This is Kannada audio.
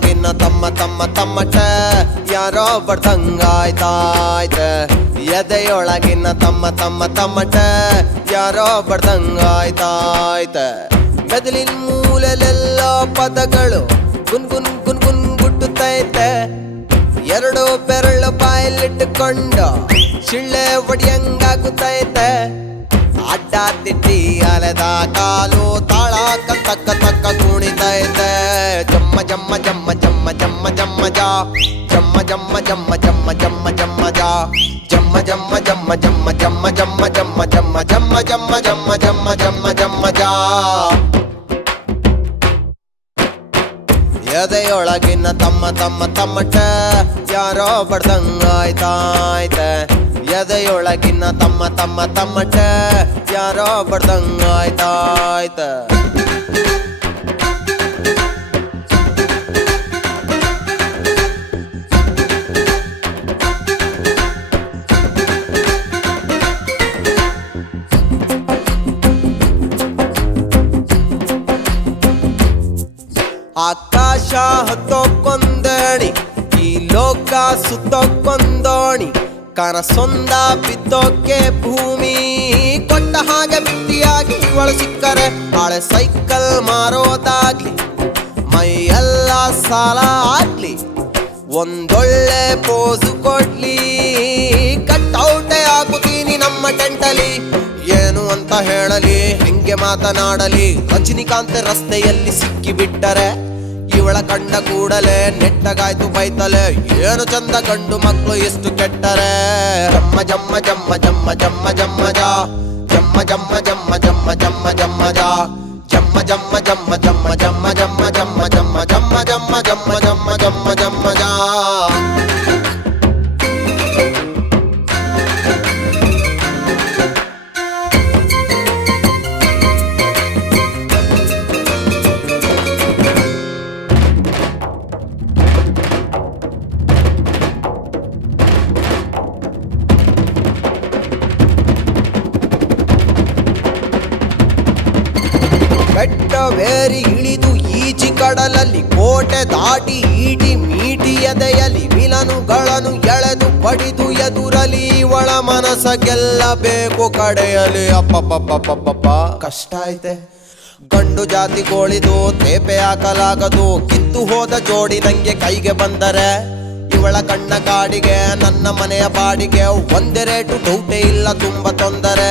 ಎದೆಯೊಳಗಿನ ತಮ್ಮ ತಮ್ಮ ತಮ್ಮಟ ಯಾರೋ ಬಡ್ದಂಗಾಯ್ತಾಯ್ತೆ ಎದೆಯೊಳಗಿನ ತಮ್ಮ ತಮ್ಮ ತಮ್ಮಟ ಯಾರೋ ಬಡ್ದಂಗಾಯ್ತಾಯ್ತೆ ಮೆದುಳಿನ ಮೂಲೆಲೆಲ್ಲ ಪದಗಳು ಗುನ್ ಗುನ್ ಗುನ್ ಗುನ್ ಗುಟ್ಟುತ್ತೈತೆ ಎರಡು ಬೆರಳು ಬಾಯಲ್ಲಿಟ್ಟುಕೊಂಡು ಶಿಳ್ಳೆ ಒಡಿಯಂಗಾಗುತ್ತೈತೆ ಅಡ್ಡ ತಿಟ್ಟಿ ಅಲೆದ ಕಾಲು ತಾಳ ತಕ್ಕ ತಕ್ಕ ಕುಣಿತೈತೆ ಜಮ್ಮ ಜಮ್ಮ ಜಮ್ಮ ಜಮ್ಮ ಜಮ್ಮ ಜಮ್ಮ ಜಾ ಜಮ್ಮ ಜಮ್ಮ ಜಮ್ಮ ಜಮ್ಮ ಜಮ್ಮ ಜಮ್ಮ ಜಾ ಜಮ್ಮ ಜಮ್ಮ ಜಮ್ಮ ಜಮ್ಮ ಜಮ್ಮ ಜಮ್ಮ ಜಮ್ಮ ಜಮ್ಮ ಜಮ್ಮ ಜಮ್ಮ ಜಮ್ಮ ಜಮ್ಮ ಜಮ್ಮ ಜಮ್ಮ ಜಾ ಎದೆಯೊಳಗಿನ ತಮ್ಮ ತಮ್ಮ ತಮ್ಮಟ ಯಾರೋ ಬಡ್ದಂಗಾಯ್ತಾಯ್ತೆ ಎದೆಯೊಳಗಿನ ತಮ್ಮ ತಮ್ಮ ತಮ್ಮಟ ಯಾರೋ ಬಡ್ದಂಗಾಯ್ತಾಯ್ತೆ ಆಕಾಶ ಹತ್ತೋಕೊಂದಣಿ ಈ ಲೋಕ ಸುತ್ತೋಕೊಂದೋಣಿ ಕನಸೊಂದ ಬಿದ್ದೋಕೆ ಭೂಮಿ ಕೊಟ್ಟ ಹಾಗೆ ಬಿಟ್ಟಿಯಾಗಿ ಇವಳು ಸಿಕ್ಕರೆ ಹಳೆ ಸೈಕಲ್ ಮಾರೋದಾಗ್ಲಿ ಮೈಯೆಲ್ಲ ಸಾಲ ಆಗ್ಲಿ ಒಂದೊಳ್ಳೆ ಪೋಸು ಕೊಡ್ಲಿ ಕಟ್ಔಟೆ ಹಾಕುತ್ತೀನಿ ನಮ್ಮ ಟೆಂಟಲಿ ಏನು ಅಂತ ಹೇಳಲಿ ಹೆಂಗೆ ಮಾತನಾಡಲಿ ರಜನಿಕಾಂತ್ ರಸ್ತೆಯಲ್ಲಿ ಸಿಕ್ಕಿ ಬಿಟ್ಟರೆ ಇವಳ ಕಂಡ ಕೂಡಲೇ ನೆಟ್ಟಗಾಯ್ತು ಬೈತಲೆ ಏನು ಚಂದ ಗಂಡು ಮಕ್ಕಳು ಎಷ್ಟು ಕೆಟ್ಟರೆ ಜಮ್ಮ ಜಮ್ಮ ಜಮ್ಮ ಜಮ್ಮ ಜಮ್ಮ ಜಮ್ಮ ಜಾ ಜಮ್ಮ ಜಮ್ಮ ಜಮ್ಮ ಜಮ್ಮ ಜಮ್ಮ ಜಮ್ಮ ಜಾ ಜಮ್ಮ ಜಮ್ಮ ಜಮ್ಮ ಜಮ್ಮ ಜಮ್ಮ ಜಮ್ಮ ಜಮ್ಮ ಜಮ್ಮ ಜಮ್ಮ ಜಮ್ಮ ಜಮ್ಮ ಜಮ್ಮ ಜಮ್ಮ ಜಮ್ಮ ಜಾ ಬೆಟ್ಟವೇರಿ ಇಳಿದು ಈಜಿ ಕಡಲಲ್ಲಿ ಕೋಟೆ ದಾಟಿ ಈಟಿ ಮೀಟಿ ಎದೆಯಲಿ ವಿಲನುಗಳನ್ನು ಎಳೆದು ಪಡಿದು ಎದುರಲಿ ಒಳ ಮನಸ ಗೆಲ್ಲಬೇಕು ಕಡೆಯಲಿ ಅಪ್ಪಪ್ಪಪ್ಪಪ್ಪಪ್ಪ ಕಷ್ಟ ಐತೆ ಗಂಡು ಜಾತಿ ಕೋಳಿದು ತೇಪೆ ಹಾಕಲಾಗದು ಕಿತ್ತು ಹೋದ ಜೋಡಿ ನಂಗೆ ಕೈಗೆ ಬಂದರೆ ಇವಳ ಕಣ್ಣ ಕಾಡಿಗೆ ನನ್ನ ಮನೆಯ ಬಾಡಿಗೆ ಒಂದೇ ರೇಟು ಡೌಟೇ ಇಲ್ಲ ತುಂಬ ತೊಂದರೆ